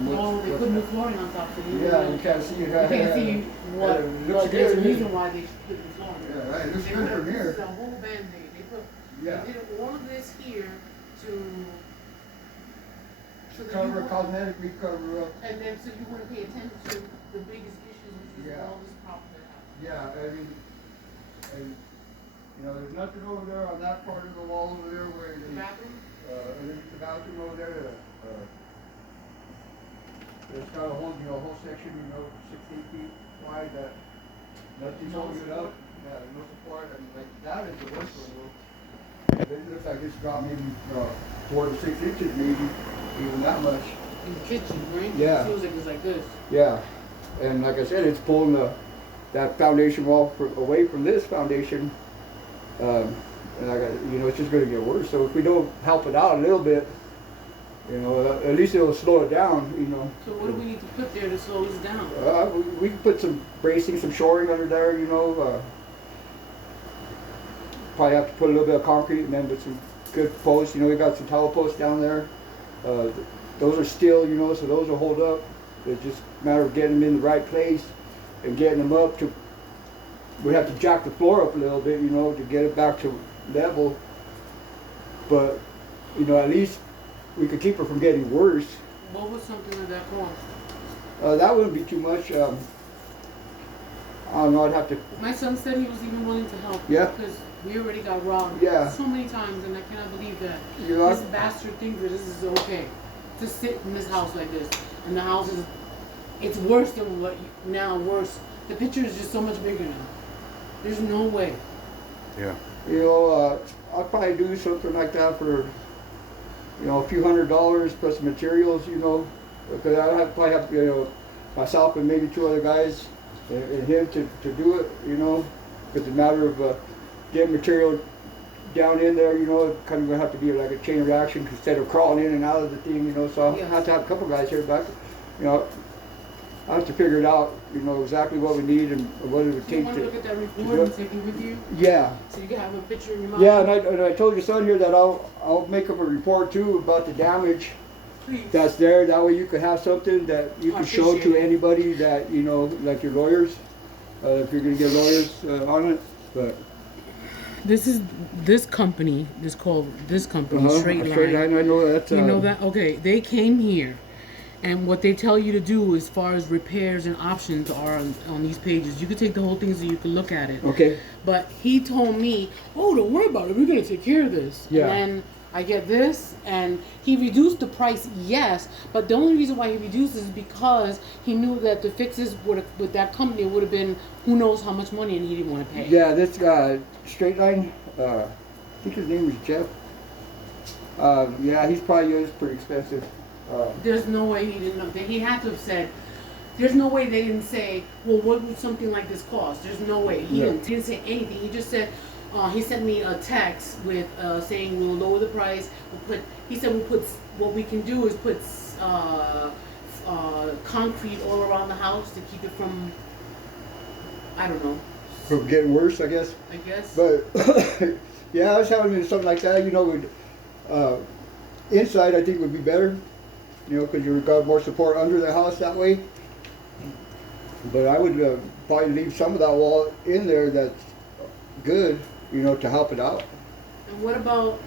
No, they put new flooring on top, so you can't see. You can't see what. But there's a reason why they put new flooring. Yeah, right. It looks They good put from here. This is a whole Band-Aid. They did all of this here to Cover, cosmetically cover up. and then so you wouldn't pay attention to the biggest issues, which is all this problem that happened. Yeah, I mean, and there's nothing over there on that part of the wall over there where The bathroom? there's the bathroom over there. There's got a whole section, 6-8 feet wide that nothing's holding it up. Yeah, no support, and like that is the worst one. It looks like it's got maybe 4 to 6 inches, maybe even that much. In the kitchen, right? Yeah. It feels like it's like this. Yeah, and like I said, it's pulling that foundation wall away from this foundation. And it's just going to get worse. So if we don't help it out a little bit, at least it'll slow it down. So what do we need to put there to slow this down? We can put some bracing, some shoring under there. Probably have to put a little bit of concrete and then with some good posts. We got some towel posts down there. Those are steel, so those will hold up. It's just a matter of getting them in the right place and getting them up to. We have to jack the floor up a little bit, to get it back to level. But, at least we could keep it from getting worse. What would something like that cost? That wouldn't be too much. I don't know, I'd have to. My son said he was even willing to help. Yeah. Because we already got robbed so many times, and I cannot believe that this bastard thinks that this is okay to sit in this house like this. And the house it's worse than worse. The picture is just so much bigger now. There's no way. Yeah. I'll probably do something like that for, a few $100 plus materials, because I'll probably have, myself and maybe 2 other guys and him to do it, It's a matter of getting material down in there, kind of going to have to be like a chain reaction instead of crawling in and out of the thing, so I'll have to have a couple guys here back, I have to figure it out, exactly what we need and what it would take to. You want to look at that report and take it with you? Yeah. So you can have a picture in your mind? Yeah, and I told your son here that I'll make up a report too about the damage that's there. That way you could have something that you can show to anybody that, like your lawyers, if you're going to get lawyers on it. But this company is called Straight Line. I know that. You know that? Okay, they came here. And what they tell you to do as far as repairs and options are on these pages. You can take the whole thing so you can look at it. Okay. But he told me, don't worry about it. We're going to take care of this. Yeah. And then I get this. And he reduced the price, yes. But the only reason why he reduced is because he knew that the fixes with that company would have been who knows how much money, and he didn't want to pay. Yeah, this guy, Straight Line, I think his name is Jeff. He's probably pretty expensive. There's no way he didn't know. He had to have said, there's no way they didn't say, well, what would something like this cost? There's no way. He didn't say anything. He just said, he sent me a text with saying we'll lower the price. What we can do is put concrete all around the house to keep it from, I don't know. From getting worse, I guess. But, yeah, I was having something like that, inside I think would be better. Because you got more support under the house that way. But I would probably leave some of that wall in there that's good, to help it out. And what about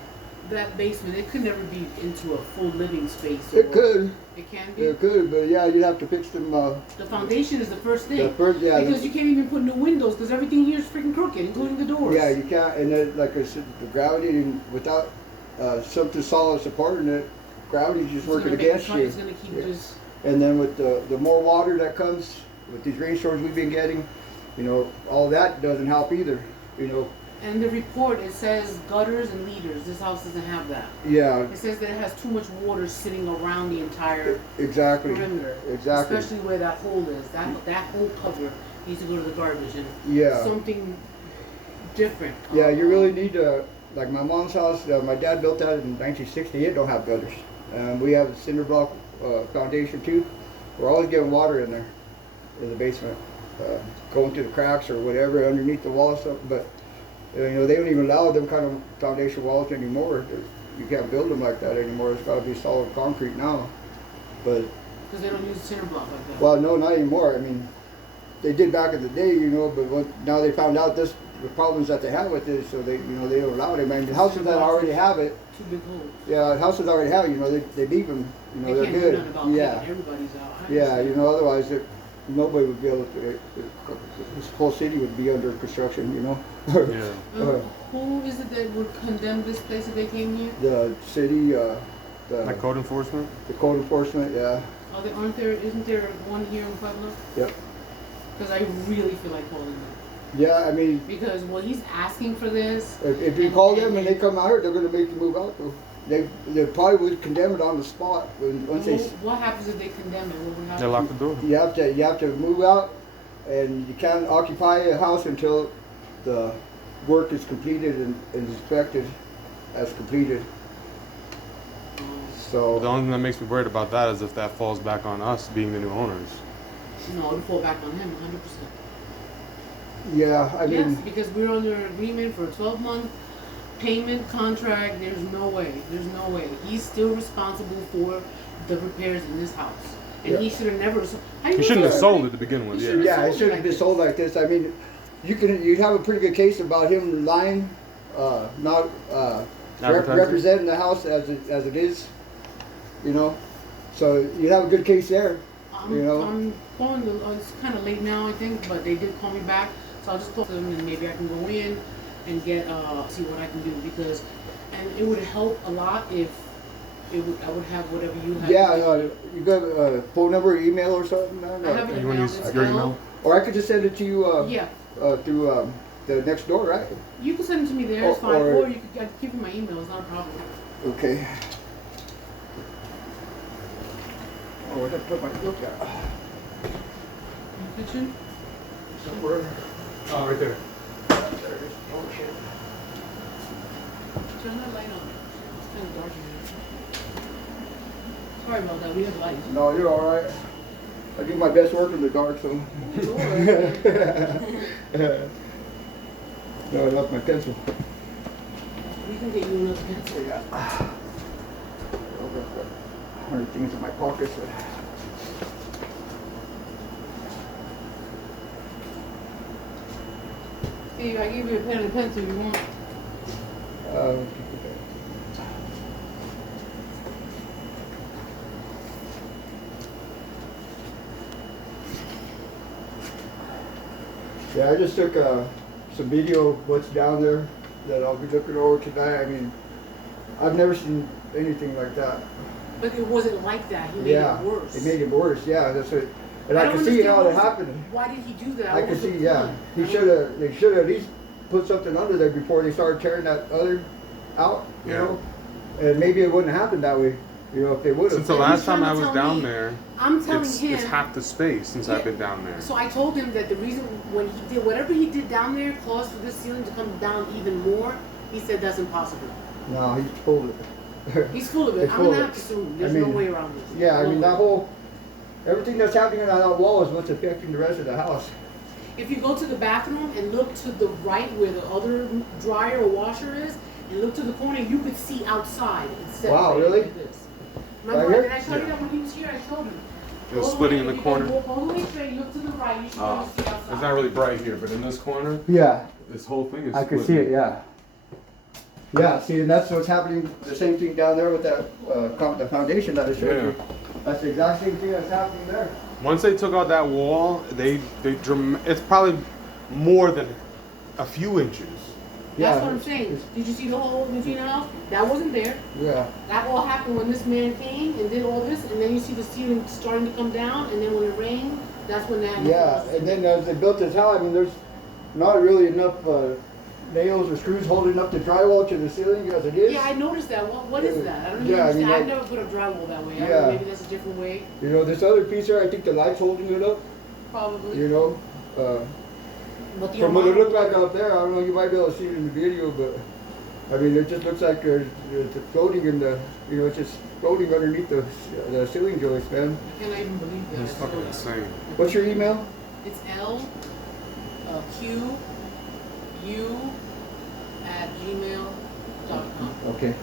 that basement? It could never be into a full living space. It could. It can be? It could, but yeah, you'd have to fix them. The foundation is the first thing. Because you can't even put new windows because everything here is freaking crooked, including the doors. Yeah, you can't. And then, like I said, the gravity, without something solid supporting it, gravity's just working against you. It's going to keep just... And then with the more water that comes with these rainstorms we've been getting, all that doesn't help either, And the report, it says gutters and leaders. This house doesn't have that. Yeah. It says that it has too much water sitting around the entire perimeter. Exactly. Especially where that hole is. That whole cover needs to go to the garbage and something different. Yeah, you really need to, like my mom's house, my dad built that in 1960. It don't have gutters. We have a cinder block foundation too. We're always getting water in there, in the basement, going through the cracks or whatever underneath the wall or something. But they don't even allow them kind of foundation walls anymore. You can't build them like that anymore. It's got to be solid concrete now. But Because they don't use cinder block like that. Well, no, not anymore. I mean, they did back in the day, you know, but now they found out the problems that they have with it, so they, you know, they don't allow it. I mean, the houses that already have it, Too big holes. yeah, the houses already have it, you know, they leave them, you know, They they're can't do good. nothing about Yeah, kicking everybody's out. I yeah, understand. you know, otherwise nobody would be able to. This whole city would be under construction, you know. Yeah. Who is it that would condemn this place if they came here? The city, Like code enforcement? the code enforcement, yeah, Isn't there one here in Pueblo? yep, Because I really feel like calling them. yeah. I mean, Because, well, he's asking for this. if you call them and they come out here, they're going to make you move out. Though. They probably would condemn it on the spot once they. What happens if they condemn it? What would happen? They lock the door. You have to move out, and you can't occupy a house until the work is completed and inspected as completed. The So only thing that makes me worried about that is if that falls back on us being the new owners. No, it'll fall back on him 100%. yeah, I mean, Yes, because we're under an agreement for a 12-month payment contract. There's no way. There's no way. He's still responsible for the repairs in this house. And Yeah. he should have never. He shouldn't have sold it to begin with. He Yeah. should've yeah, it sold it shouldn't like be this. sold like this. I mean, you'd have a pretty good case about him lying, not Advertising? representing the house as it is, you know. So you'd have a good case there. You know? I'm calling them. It's kind of late now, I think, but they did call me back, so I'll just call them and maybe I can go in and get see what I can do because, and it would help a lot if I would have whatever you have. Yeah, you got a phone number, email, or something, man? I have an You want to email. use It's your L- email? Or I could just send it to you Yeah, through the next door, right? you can send it to me there. It's Or- fine. or- Or you could I can give you my email. It's not a problem. Okay. Oh, where'd I put my book at? In the kitchen. Somewhere. Oh, right there. There it is. Oh, shit. Turn that light on. It's kind of dark in here. Sorry about that. We have lights. No, you're all right. I do my best work in the dark, so. No, I left my pencil. We can get you another pencil. Yeah. 100 things in my pockets. Steve, I gave you a pen and a pencil. You want? Yeah, I just took some video of what's down there that I'll be looking over tonight. I mean, I've never seen anything like that. But it wasn't like that. He made Yeah, it worse. it made it worse. Yeah, that's it. And I don't can see understand how what it was- happened. Why did he do that? I What can was the see, yeah. point? They should have at least put something under there before they started tearing that other out, you Yeah. know? And maybe it wouldn't happen that way, you know, if they would Since have. the And last he's time trying I to was tell down me- there, I'm telling it's him. half the space since I've Yeah. been down there. So I told him that the reason when he did whatever he did down there caused for this ceiling to come down even more. He said that's impossible. No, he's full of it. He's full of it. He's I'm full gonna of have it. to sue him. There's I no mean, way around this. Yeah, I No mean, way. that whole, everything that's happening in that wall is what's affecting the rest of the house. If you go to the bathroom and look to the right where the other dryer or washer is, and look to the corner, you could see outside. It's Wow, separated really? like this. Remember, Right here? did I show you Yeah. that when he was here? I told him. It was Go splitting away, in the you corner. gotta Walk all the way straight, look to the right, you should be able to see outside. It's not really bright here, but in this corner, Yeah, this whole thing is I can see splitting. it, yeah. Yeah, see, and that's what's happening, the same thing down there with that, the foundation that I showed you. Yeah. That's the exact same thing that's happening there. Once they took out that wall, it's probably more than a few inches. Yeah, That's what I'm saying. Did you see the hole between the house? That wasn't there. Yeah, That all happened when this man came and did all this, and then you see the ceiling starting to come down, and then when it rained, that's when that. yeah, and then as they built this house, I mean, there's not really enough, nails or screws holding up the drywall to the ceiling as it is. Yeah, I noticed that. What is that? I don't Yeah, I understand. mean, I've never put up drywall that way. I don't Yeah. know, maybe that's a different way. You know, this other piece here, I think the light's holding it up, Probably. you know. But the From what it amount looked of- like out there, I don't know, you might be able to see it in the video, but I mean, it just looks like it's floating in the, you know, it's just floating underneath the ceiling joists, man. I cannot even believe that. It's fucking insane. What's your email? It's Q U at gmail.com. Okay.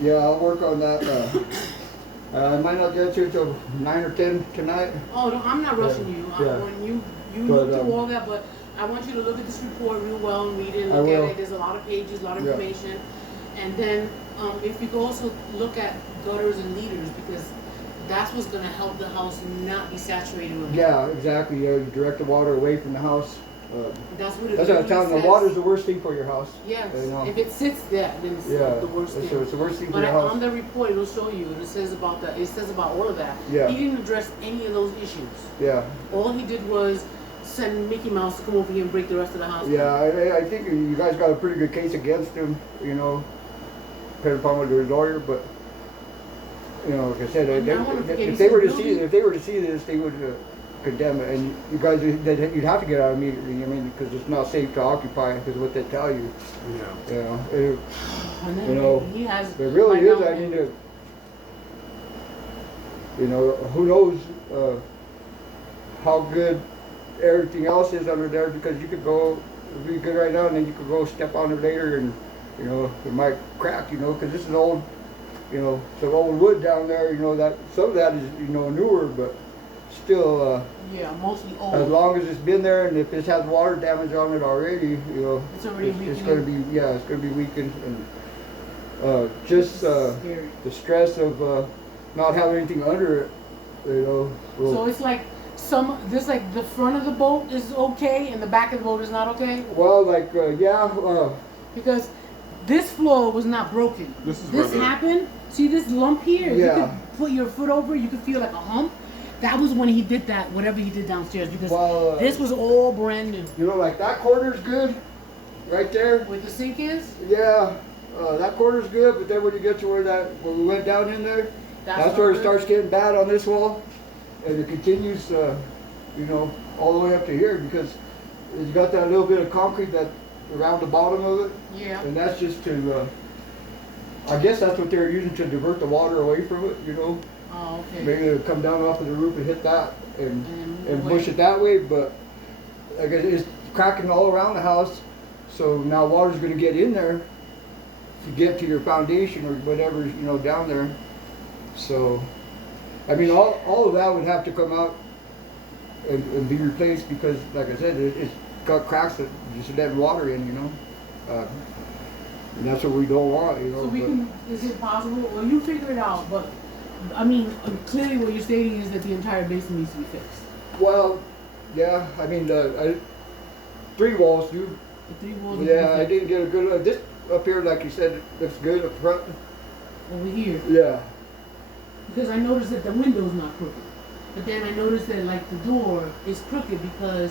Yeah, I'll work on that. I might not get to it till 9 or 10 tonight. Oh, no, I'm not rushing you. Yeah. When you But, look through all that, but I want you to look at this report real well and read it and I look at will. it. There's a lot of pages, a lot of Yeah. information. And then if you could also look at gutters and leaders, because that's what's going to help the house not be saturated with water. Yeah, exactly. You direct the water away from the house. That's what it That's what I'm literally telling you. The says. water's the worst thing for your house. Yes. You know? If it sits there, then it's Yeah, the worst it's, thing. it's the worst thing for But your house. on the report, it'll show you. It says about that. It says about all of that. Yeah. He didn't address any of those issues. Yeah. All he did was send Mickey Mouse to come over here and break the rest of the house. Yeah, I think you guys got a pretty good case against him, you know, depending upon your lawyer, but, you know, like I said, I mean, I wanna forget if he they said were to building- see, if they were to see this, they would condemn it, and you guys, you'd have to get out immediately, I mean, because it's not safe to occupy, because what they tell you, Yeah. you know, And then you know, he has. it really by is, now- I mean, you know, who knows how good everything else is under there, because you could go, it'd be good right now, and then you could go step on it later, and, you know, it might crack, you know, because this is old, you know, some old wood down there, you know, that, some of that is, you know, newer, but still, Yeah, mostly old. as long as it's been there, and if it has water damage on it already, you know, It's already it's gonna be, yeah, it's gonna be weakened, and, just, Scary. the stress of, not having anything under it, you know, will- So it's like this like the front of the boat is okay and the back of the boat is not okay, well, like, yeah, because this floor was not broken. This is This where the- happened. See this lump here? If Yeah. you could put your foot over, you could feel like a hump. That was when he did that, whatever he did downstairs, because Well, this was all brand new. you know, like that corner's good, right there. Where the sink is, Yeah, that corner's good, but then when you get to where we went down in there, that's where it not starts getting bad on this wall, and it continues, you know, all the way up to here, because it's got that little bit of concrete that around the bottom of it, good. Yeah. and that's just to, I guess that's what they're using to divert the water away from it, you know. Oh, okay. Maybe it'll come down off of the roof and hit that and And push it that way, but I guess it's cracking all around the house, so now water's gonna get in there to get to your foundation or whatever, you know, down there. So, I mean, all of that would have to come out and be replaced, because, like I said, it's got cracks that just let water in, you know. And that's what we don't want, you know. So we but- can. Is it possible? Well, you figure it out, but I mean, clearly what you're stating is that the entire basement needs to be fixed. Well, yeah, I mean, 3 walls do. The 3 walls. need to be Yeah, I fixed. didn't get a good look. This up here, like you said, looks good up front. Over here, Yeah. because I noticed that the window's not crooked, but then I noticed that like the door is crooked because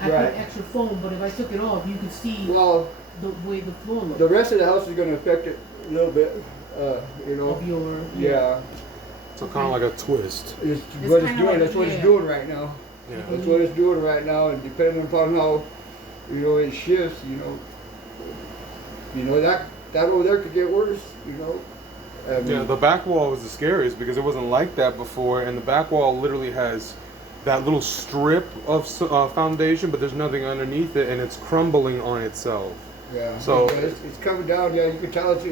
I Right. put extra foam. But if I took it off, you could see Well, the way the floor looks the rest of the house is going to affect it a little bit, you know. of your. Yeah. So kind of like a twist. It's It's what it's kinda doing. like- That's what it's yeah. doing right now. Yeah. That's what it's doing right now, and depending upon how, you know, it shifts, you know, that over there could get worse, you know. I mean, Yeah, the back wall was the scariest because it wasn't like that before, and the back wall literally has that little strip of foundation, but there's nothing underneath it, and it's crumbling on itself. yeah. So- Yeah, it's coming down. Yeah, you can tell it's,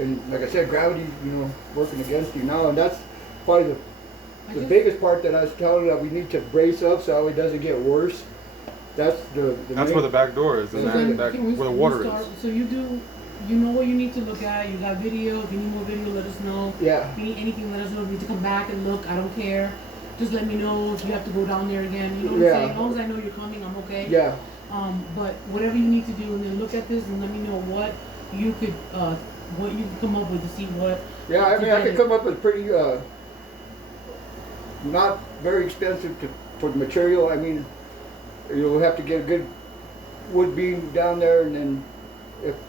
and like I said, gravity, you know, working against you now, and that's probably the biggest part that I was telling you that we need to brace up so it doesn't get worse. That's the That's main, where the back door is, So and then that can we- where the we water start- is. So you know what you need to look at. You got video. If you need more video, let us know. Yeah. If you need anything, let us know. If you need to come back and look, I don't care. Just let me know if you have to go down there again. You know what Yeah. I'm saying? As long as I know you're coming, I'm okay. Yeah. But whatever you need to do, and then look at this and let me know what you could come up with to see what. Yeah, I mean, I could Depending- come up with pretty, not very expensive for the material. I mean, you'll have to get a good wood beam down there, and then,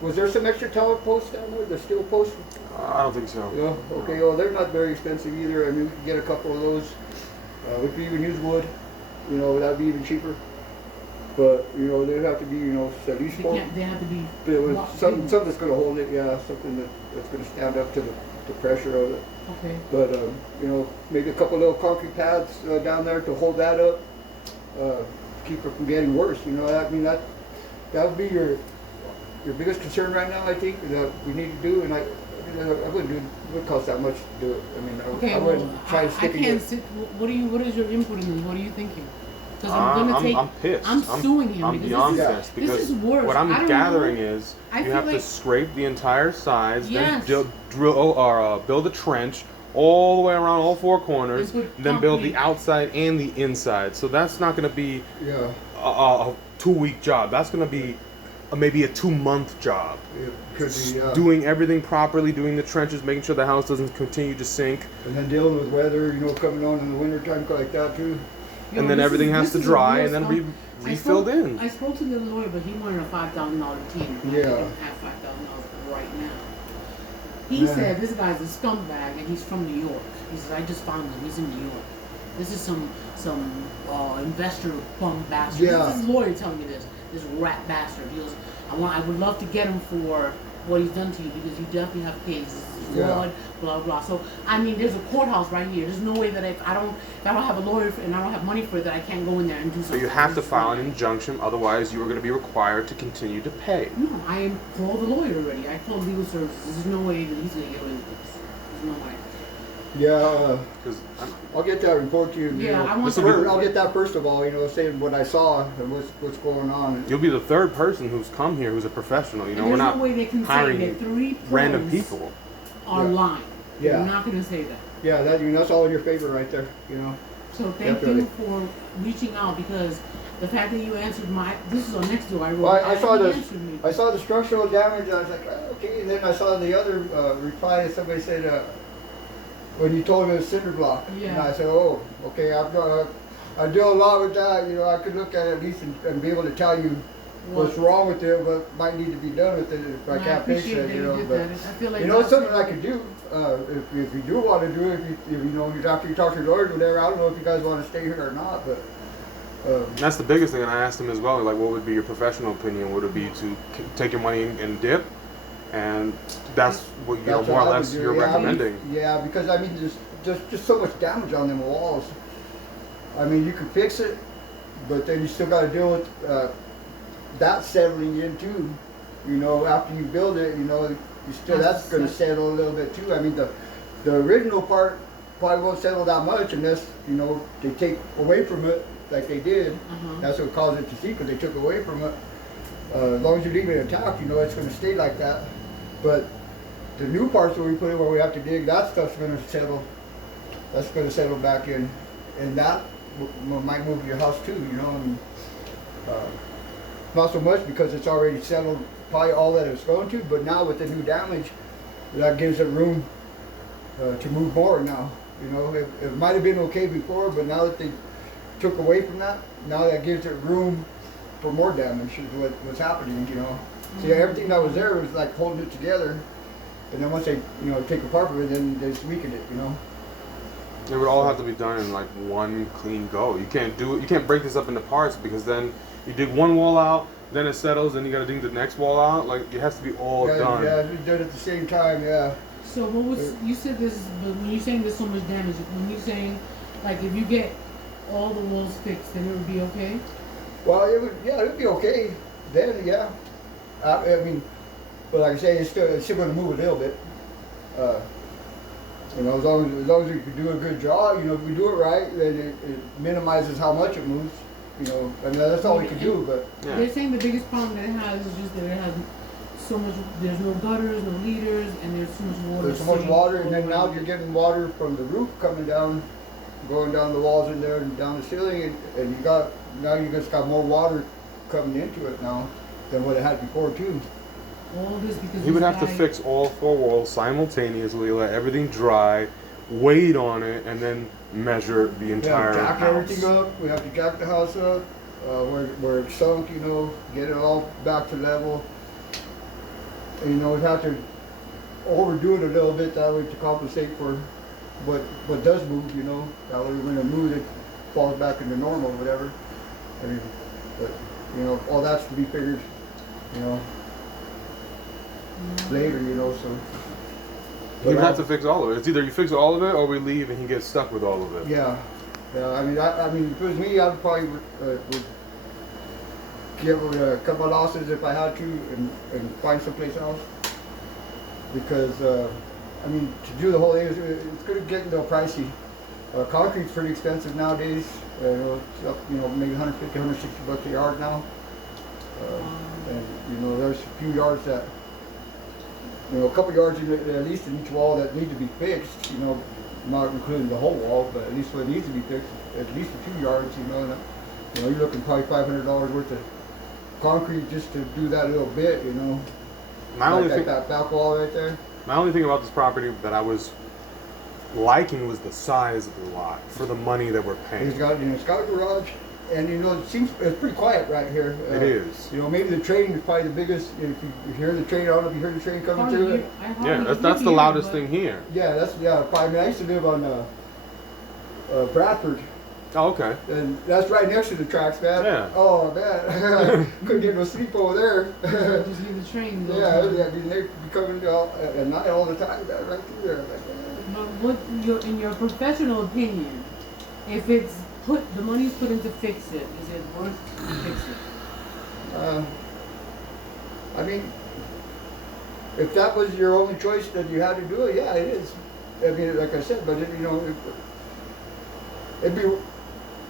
was there some extra tower posts down there, the steel posts? I don't think so. Yeah, okay, well, they're not very expensive either. I mean, we could get a couple of those. We could even use wood, you know, that'd be even cheaper. But, you know, they'd have to be, you know, at least They have to be. There was locked something, in. something that's going to hold it, yeah, something that's going to stand up to the pressure of it. Okay. But, you know, maybe a couple little concrete pads down there to hold that up, keep it from getting worse. You know, I mean, that would be your biggest concern right now, I think, that we need to do. And I I wouldn't do. It would cost that much to do it. I mean, Okay, I wouldn't try to I stick it. can't sit. What is your input in this? What are you thinking? Because I'm pissed. I'm suing him. I'm because beyond this is, pissed because this is worse. what I I'm don't gathering know. is I you feel have to like- scrape the entire sides, Yes. then drill or build a trench all the way around all four corners, And put then build the concrete. outside and the inside. So that's not going to be Yeah. a 2-week job. That's going to be maybe a 2-month job. It could be. Doing everything properly, doing the trenches, making sure the house doesn't continue to sink, And then dealing with weather, coming on in the wintertime like that too. Yo, and then this everything is- has this to is a dry real and then scum- be refilled in. I spoke to the lawyer, but he wanted a $5,000 team. I Yeah. don't have $5,000 right now. He Yeah. said this guy's a scumbag and he's from New York. He says I just found him. He's in New York. This is some investor bum bastard. Yeah. This is his lawyer telling me this. This rat bastard. He goes, I would love to get him for what he's done to you because you definitely have cases. Fraud, blah blah. So I mean, there's a courthouse right here. There's no way that if I don't have a lawyer and I don't have money for it, that I can't go in there and do So something. you have to This is file not- an injunction, otherwise you are going to be required to continue to pay. No, I am called the lawyer already. I called legal services. There's no way that he's gonna get away with this. There's no way. Yeah. Because I'll get that report to you. Yeah, I want First, I'll get that first of all. Saying what I saw and what's going on. you'll be the third person who's come here who's a professional. And We're there's not no way they can say hiring that 3 random pros people. are Yeah. lying. Yeah. They're not gonna say that. Yeah, that's all in your favor right there. So thank Definitely. you for reaching out because the fact that you answered this is on next door. I wrote. Well, I saw you the answered me. I saw the structural damage. I was like, oh, okay. And then I saw the other reply. Somebody said when you told me it was cinder block. Yeah. And I said, oh, okay. I deal a lot with that. I could look at it at least and be able to tell you what's wrong with it, what might need to be done with it if I And can't fix appreciate it. that you did But that. I feel like it's that's- something I could do. If you do want to do it, if after you talk to your lawyers or whatever, I don't know if you guys want to stay here or not, but. That's the biggest thing, and I asked him as well, like, what would be your professional opinion? Would it be to take your money and dip? And that's what, That's more what or I less would do. you're Yeah, recommending. Yeah, because I mean, there's just so much damage on them walls. I mean, you can fix it, but then you still got to deal with that settling in too. After you build it, that's going to settle a little bit too. I mean, the original part probably won't settle that much unless they take away from it like they did. That's what caused it to sink, because they took away from it. As long as you leave it intact, it's going to stay like that. But the new parts where we put it, where we have to dig, that stuff's going to settle. That's going to settle back in, and that might move your house too. Not so much because it's already settled, probably all that it's going to. But now with the new damage, that gives it room to move more now. It might have been okay before, but now that they took away from that, now that gives it room for more damage. Is what's happening. See, everything that was there was like holding it together, and then once they take apart of it, then they just weaken it. It would all have to be done in like one clean go. You can't do it. You can't break this up into parts, because then you dig one wall out, then it settles, then you got to dig the next wall out. Like, it has to be all done. Yeah, we did it at the same time. Yeah. So what was you said this? But when you're saying there's so much damage, when you're saying like if you get all the walls fixed, then it would be okay. Well, it would be okay then. Yeah. I mean, but like I say, it's still going to move a little bit. As long as you can do a good job, if we do it right, then it minimizes how much it moves. And that's all we can do. But Yeah. They're saying the biggest problem that it has is just that it has so much. There's no gutters, no leaders, and there's too much water. there's so much sitting water, and all then now around. you're getting water from the roof coming down, going down the walls in there and down the ceiling, and you just got more water coming into it now than what it had before too. All this because He would this have to guy- fix all 4 walls simultaneously, let everything dry, wait on it, and then measure the We have entire to jack house. everything up. We have to jack the house up where it's sunk. Get it all back to level. And, we have to overdo it a little bit that way to compensate for what does move. That way when it moves, it falls back into normal, whatever. I mean, but all that's to be figured. Later. So. He would have to fix all of it. It's either you fix all of it, or we leave and he gets stuck with all of it. Yeah. I mean, if it was me, I'd probably would give a couple of losses if I had to, and find someplace else. because I mean, to do the whole thing, it's going to get a little pricey. Concrete's pretty expensive nowadays. It's up, maybe 150, 160 bucks a yard now. And there's a few yards that, a couple yards at least in each wall that need to be fixed. Not including the whole wall, but at least what needs to be fixed, at least a few yards. And, you're looking probably $500 worth of concrete just to do that little bit. That back wall right there. My only thing about this property that I was liking was the size of the lot for the money that we're paying. It's got a garage, and it's pretty quiet right here. It is. Maybe the train is probably the biggest. If you hear the train, I don't know if you hear the train coming through it. Yeah, that's the loudest thing here. Yeah, probably. I mean, I used to live on Bradford. Oh, okay. And that's right next to the tracks, man. Yeah. Oh man, couldn't get no sleep over there. Just leave the train. Yeah, I mean, they be coming at night all the time, man, right through there. But in your professional opinion, if the money's put in to fix it, is it worth fixing? I mean, if that was your only choice that you had to do it, yeah, it is. I mean, like I said, but it'd be a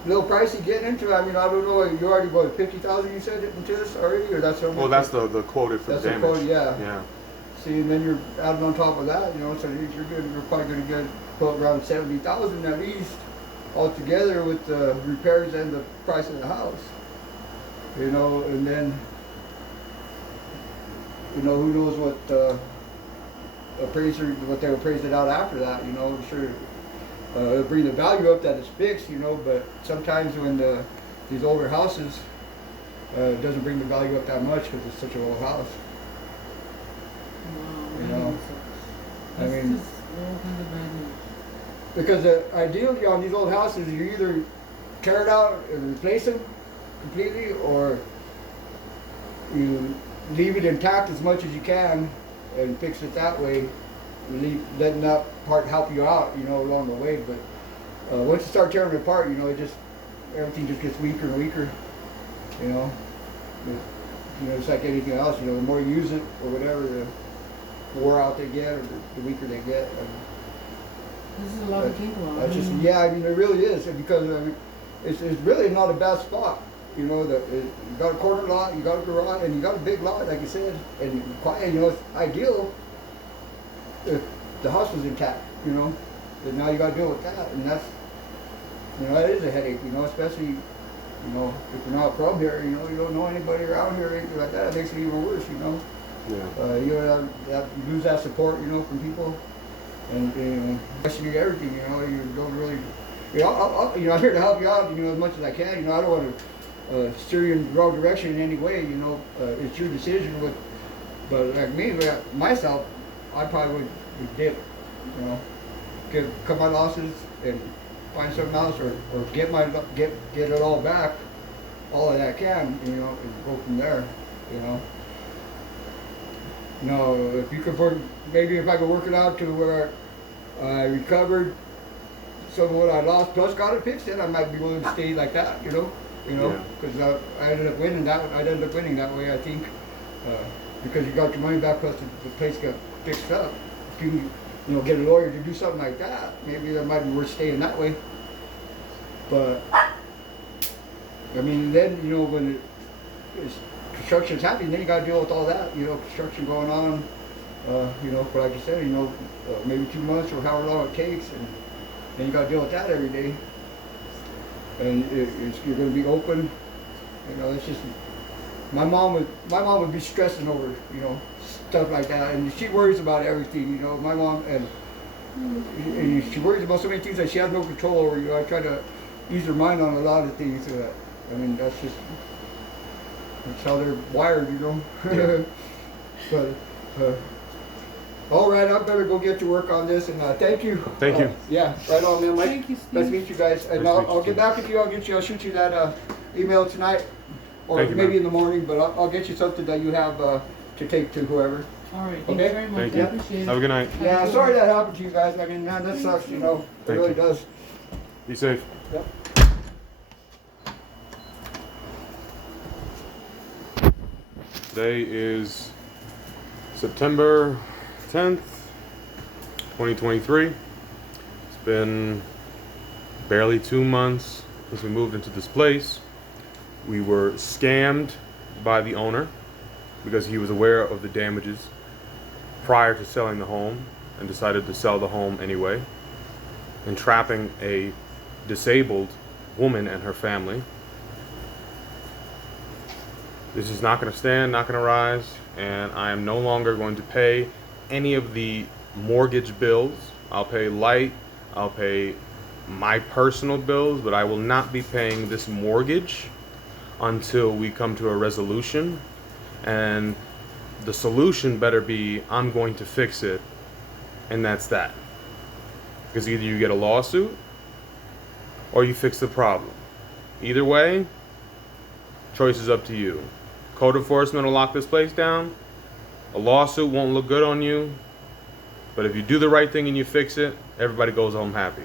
little pricey getting into it. I mean, I don't know. You already bought 50,000. You said into this already, or that's well, that's the quoted for that's damage. The quote, yeah. Yeah. See, and then you're adding on top of that, so you're probably going to get around 70,000 at least altogether with the repairs and the price of the house. And then who knows what what they appraised it out after that. Sure. It'll bring the value up that it's fixed, but sometimes when these older houses, it doesn't bring the value up that much because it's such an old house. I mean, because ideally on these old houses, you either tear it out and replace them completely, or you leave it intact as much as you can and fix it that way, letting that part help you out, along the way. But once you start tearing it apart, everything just gets weaker and weaker. It's like anything else. The more you use it or whatever, the wore out they get, or the weaker they get. This is a lot to think about. That's just, yeah, I mean, it really is, because it's really not a bad spot. You got a corner lot, you got a garage, and you got a big lot, like you said, and quiet. It's ideal if the house was intact. But now you got to deal with that, and that's, that is a headache. Especially, if you're not from here, you don't know anybody around here, or anything like that. It makes it even worse. Yeah. You lose that support, from people, and questioning everything. You don't really. I'm here to help you out, as much as I can. I don't want to steer you in the wrong direction in any way. It's your decision. But like me, myself, I probably would dip. Cut my losses and find something else, or get it all back, all that I can. And go from there. If you could, maybe if I could work it out to where I recovered some of what I lost, plus got it fixed, then I might be willing to stay like that, because I ended up winning that. I ended up winning that way, I think, because you got your money back, plus the place got fixed up. If you can, get a lawyer to do something like that, maybe that might be worth staying that way. But I mean, then when construction's happening, then you got to deal with all that, construction going on, but like you said, maybe 2 months or however long it takes, and then you got to deal with that every day, and you're going to be open. It's just my mom would be stressing over stuff like that, and she worries about everything. My mom, and she worries about so many things that she has no control over. I try to ease her mind on a lot of things. I mean, that's how they're wired, Yeah. But all right, I better go get to work on this, and thank you. Thank you. Yeah, right on, man. Thank you, Steve. Nice to meet you guys, and I'll get back with you. I'll shoot you that email tonight, or Thank you, maybe man. in the morning. But I'll get you something that you have to take to whoever. All right. Thank Okay. you very much. Thank I you. appreciate it. Have a good night. Yeah, sorry that happened to you guys. I mean, man, that sucks. It Thank really you. does. Be safe. Yep. Today is September 10th, 2023. It's been barely 2 months since we moved into this place. We were scammed by the owner because he was aware of the damages prior to selling the home and decided to sell the home anyway, entrapping a disabled woman and her family. This is not going to stand, not going to rise, and I am no longer going to pay any of the mortgage bills. I'll pay light, I'll pay my personal bills, but I will not be paying this mortgage until we come to a resolution. And the solution better be, I'm going to fix it, and that's that. Because either you get a lawsuit or you fix the problem. Either way, choice is up to you. Code enforcement will lock this place down. A lawsuit won't look good on you. But if you do the right thing and you fix it, everybody goes home happy.